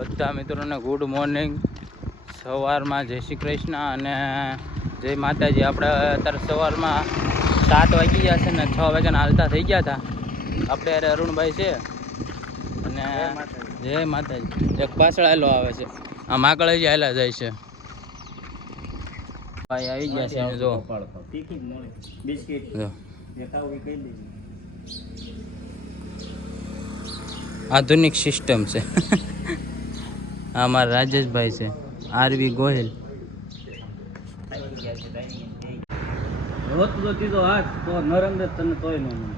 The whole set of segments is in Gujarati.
બધા મિત્રોને ગુડ મોર્નિંગ. સવારમાં જય શ્રી કૃષ્ણ અને જય માતાજી. આપણે અત્યારે સવારમાં 7 વાગી ગયા છે ને 6 વાગ્યાના હાલતા થઈ ગયા હતા. આપણે અરે અરુણભાઈ છે અને જય માતાજી. એક પાછળ હાલો આવે છે, આમ આગળ જ હાલા જાય છે. ભાઈ આવી ગયા છે, જો આધુનિક સિસ્ટમ છે. આ મારા રાજેશભાઈ છે, આરવી ગોહિલ. રોજ તો કીધો હાથ તો નરમ દે તને તોય ન મને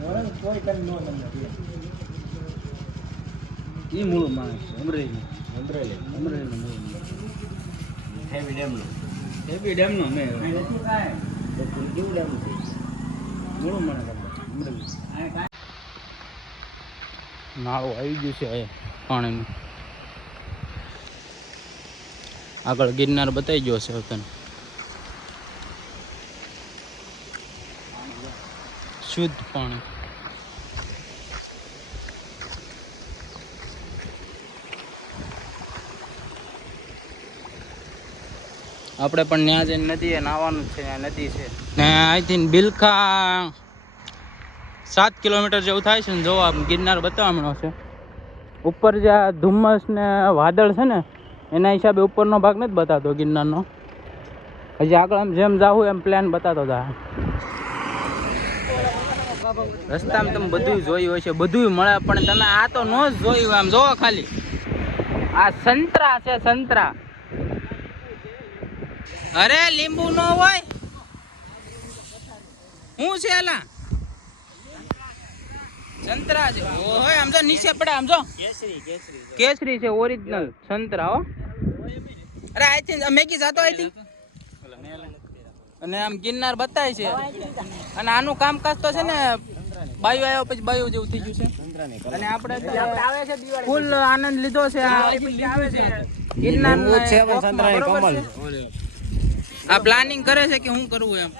નરમ કોઈ તને નો તમને ઈ મૂળ માણસ અમરેલી મૂળ હેવી ડેમ નો મે નથી કાય તો કેવું ડેમ છે મૂળ માણસ અમરેલી નાળું આવી ગયું છે પાણીનું. આગળ ગિરનાર બતાવી ગયો છે તને. શુદ્ધ પાણી. આપણે પણ ત્યાં જઈને નદીએ નાહવાનું છે. નદી છે ને અહીંથી બિલખા 7 કિલોમીટર જેવું થાય છે ને. જો આ ગિરનાર બતાવવાનો છે. ઉપર જ્યાં ધુમ્મસ ને વાદળ છે ને એના હિસાબે ઉપરનો ભાગ નથી બતાવતો ગિરનારનો. હજી આગળ આમ જેમ જાવું એમ પ્લાન બતાવતો હતા. રસ્તામાં તમે બધું જોયું હોય છે, બધું મળે, પણ તમે આ તો ન જ જોયું. આમ જોવો ખાલી આ સંતરા છે, સંતરા. અરે લીંબુ ન હોય શું છે એલા? સંતરા છે. ઓય આમ જો નીચે પડે, આમ જો કેસરી છે, ઓરિજિનલ સંતરા. હો અરે આઈ થિંક મેગી જાતો આઈ થિંક. અને આમ ગિરનાર બતાય છે. અને આનું કામકાજ તો છે ને બાયુ આવ્યો પછી બાયુ જેવું થઈ ગયું છે. અને આપણે ફૂલ આનંદ લીધો છે. ગિરનાર આ પ્લાનિંગ કરે છે કે શું કરવું એમ.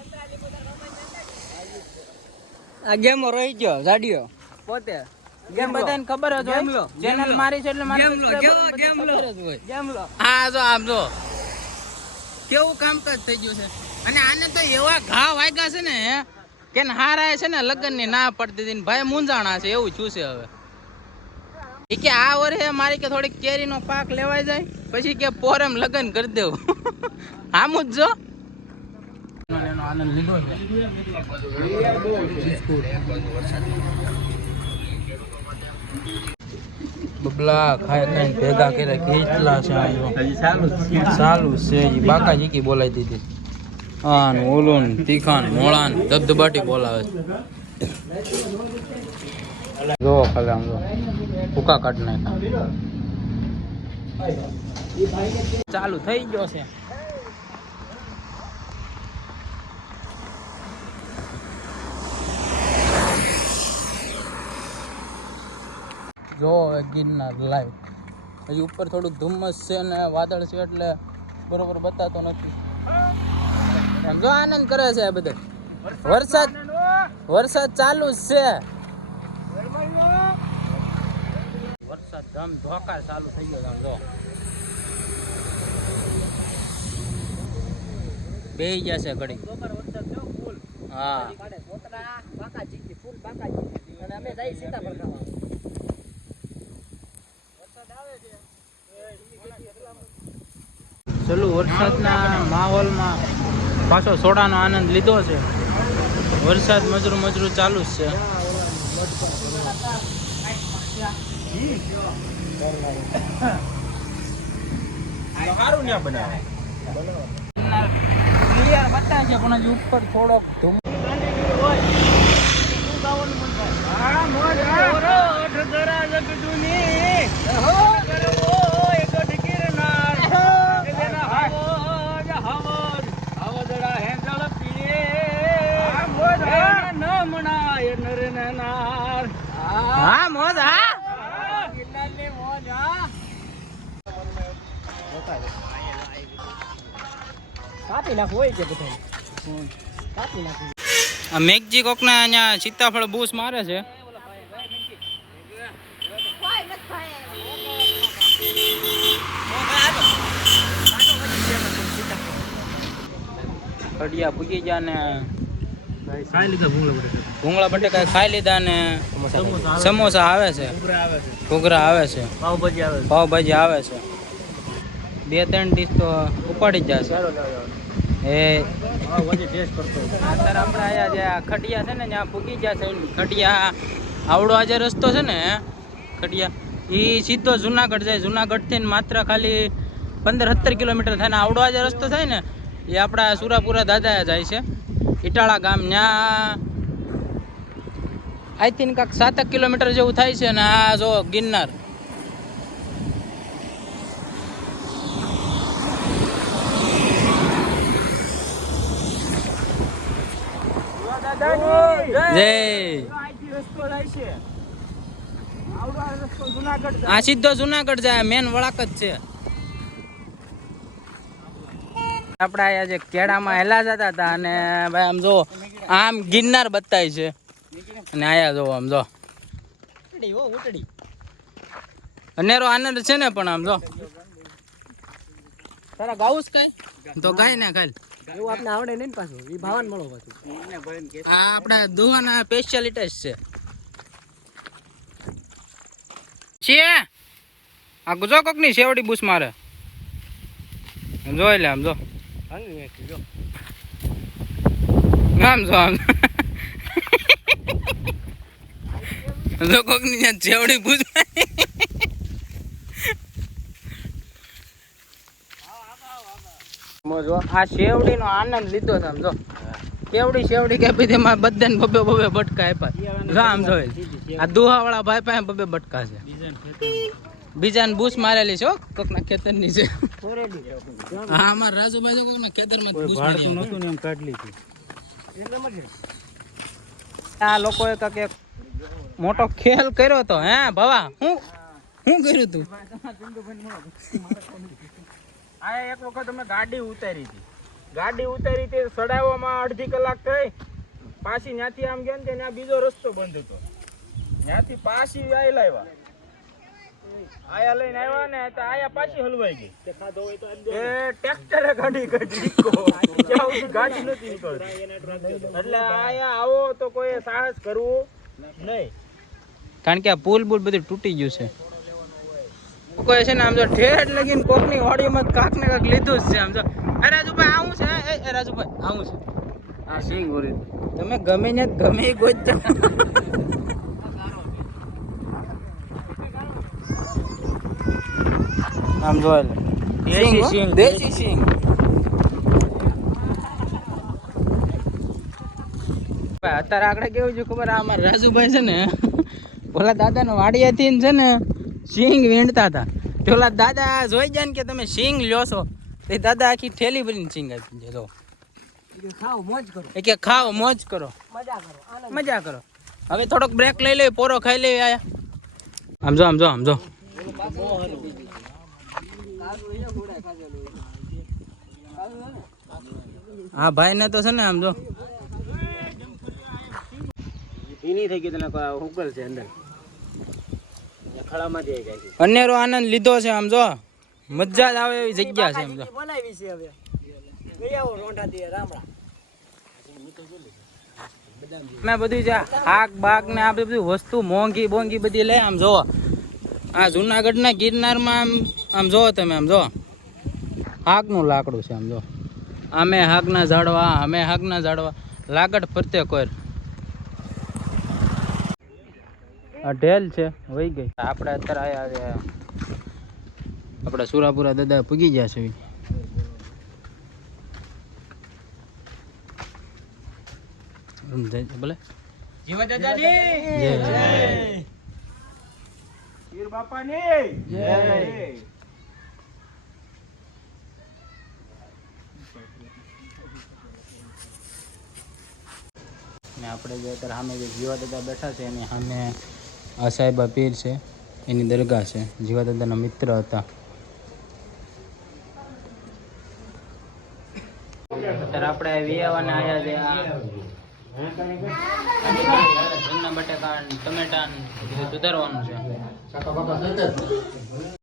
આ ગેમો રહી ગયો ગાડીઓ પોતે ગેમ બધાને ખબર જ હોય. ચેનલ મારી છે એટલે મારી ગેમ લો. હા જો આમ જો કેવું કામકાજ થઈ ગયું છે. અને આને તો એવા ઘા વાગ્યા છે ને કે હારા છે ને લગ્ન ની ના પડતી હતી. ભાઈ મૂંઝાણા છે એવું છું છે. હવે એ કે આ વર્ષે મારી કે થોડીક કેરીનો પાક લેવાય જાય પછી કે પોરમ લગ્ન કરી દેવું. આમ જ જો એનો આનંદ લીધો છે. બબલા ખાય ખાઈને ભેગા કર્યા કેટલા છે. ચાલુ છે. બાકા જીકી બોલાવી દીધી. હા ઓલું તીખાન મોળાન ધબધબાટી બોલાવે છે. જો ખાલી આમ જો ભૂકા કાઢ નાખ્યા. ચાલુ થઈ ગયો છે. જો ગિરનાર લાઈવ. હજી ઉપર થોડુંક ધુમ્મસ છે ને વાદળ છે એટલે બરોબર બતાતો નથી. જો આનંદ કરે છે બધે. વરસાદ ચાલુ જ છે. વરસાદ ધમ ધોકાર ચાલુ થઈ ગયો. જો બેહી ગયા છે ઘડી. હા ચલો વરસાદના માહોલમાં પાછો સોડાનો આનંદ લીધો છે. વરસાદ મજરું ચાલુ જ છે. સારું ના બનાવે ક્લિયર બતાવે છે પણ હજી ઉપર થોડોક ધૂમ હા મોજ. હા કાપી નાખ હોય છે બધા. કાપી નાખ. આ મેઘજી કોકના અહીંયા સીતાફળ બૂસ મારે છે. ખડિયા પૂગી ગયા ને ભૂંગળા બટેકા ખાઈ લીધા ને સમોસા આવે છે, ઘૂઘરા આવે છે, પાવભાજી આવે છે. 2-3 ડીશ તો ઉપાડી જ જશે. અત્યારે આપણે આયા જે ખડિયા છે ને ત્યાં પૂગી ગયા છે. ખડિયા આવડો આજે રસ્તો છે ને ખડિયા એ સીધો જુનાગઢ જાય. જુનાગઢ થી માત્ર ખાલી 15-17 કિલોમીટર થાય ને આવડો આજે રસ્તો થાય ને એ આપણા સુરાપુરા દાદા જાય છે. ઇટાળા ગામ ત્યાં આઈ થિંક 7 કિલોમીટર જેવું થાય છે. ને આ જો ગિરનાર આ સીધો જુનાગઢ જાય. મેન વળાક જ છે. આપડા અહીંયા જે કેળામાં હેલા જતા હતા અને ભાઈ આમ જો આમ ગિરનાર બતાય છે અને આયા જો આમ જો અનેરો આનંદ છે ને. પણ આમ જો તારા ગાઉસ કઈ તો ગાય ને ખાલી એવું આપણે આવડે નહીં પાછું એ ભાવન મળો પાછું. આ આપડા દુહાના સ્પેશિયાલિટી છે. આ ગુજો કોક ની સેવડી બૂસ મારે જોઈ લે. આમ જો આમ જો આમ જો કોક ની સેવડી બૂસ આ શેવડી નો આનંદ લીધો છે. આમ જો કેવડી શેવડી કે તેમાં બધાને બબે બટકા આપ્યા. આમ જોઈ આ દુહા વાળા ભાઈ પાસે બબે બટકા છે. બીજાને બૂસ મારેલી છે કોકના ખેતર ની છે. હા અમારા રાજુભાઈ તો કોકના ખેતર માં બૂસ મારી નતું ને એમ કાઢલી હતી. આ લોકોએ કાંઈક મોટો ખેલ કર્યો તો. હે ભવા હું કર્યું તું? આ એક વખત અમે ગાડી ઉતારી હતી. સડાવવામાં 1.5 કલાક થઈ. પાછી ત્યાંથી આમ ગયા ને ત્યાં બીજો રસ્તો બંધ હતો. ત્યાંથી પાછી આયા લઈને આવ્યા ને તો આયા પાછી હલવાઈ ગઈ. એ ટ્રેક્ટરે ગાડી નથી નીકળતી. એટલે આયા આવો તો કોઈ સાહસ કરવું નહીં, કારણ કે આ પુલ બધું તૂટી ગયું છે. કોઈ છે ને આમ જો ઠેઠ લગીને કોકની હોડીમાં કાક ને કાક લીધું જ છે. આમ જો રાજુભાઈ આવું છે. રાજુભાઈ આવું છે. આ સિંગ ઓરી તમે ગમે ને ગમે ગોત આમ જો દેશી સિંગ. અત્યારે આગળ કેવું છે ખબર? આ અમારા રાજુભાઈ છે ને ઓલા દાદા નો વાડિયાથી છે ને સિંગ વીણતા હતા. ઓલા દાદા જોઈ જાય ને કે તમે સિંગ લ્યો છો એ દાદા આખી થેલી ભરીને સિંગ આપી દે. કે ખાઓ મોજ કરો મજા કરો. હવે થોડોક બ્રેક લઈ લે, પોરો ખાઈ લે. આયા આમ જો હા ભાઈ ને તો છે ને આમ જો અનેરો આનંદ લીધો છે. આમ જો મજા જ આવે એવી જગ્યા છે. આમ જો મેં બધું છે હાક બાગ ને આ બધી વસ્તુ મોંઘી બધી લે. આમ જો આ જુનાગઢ ના ગિરનાર માં આમ જો તમે આમ જો હાક નું લાકડું છે. આમ જો અમે હાક ના ઝાડવા લાગડ ફરતે કોઈ આ ઢેલ છે વહી ગઈ. આપણે અત્યારે આયા આપડા સુરાપુરા દાદા પૂગી ગયા છે. બોલે જીવા દાદાની જય, પીર બાપાની જય. ને આપણે જે અત્યારે સામે જે જીવા દાદા બેઠા છે એની સામે આ સાહેબા પીર છે, એની દરગાહ છે. જીવા દાદાના મિત્ર હતા. અત્યારે આપણે વિયાવાને આવ્યા છે. રીંગણા બટાકા ટમેટા સુધારવાનું છે.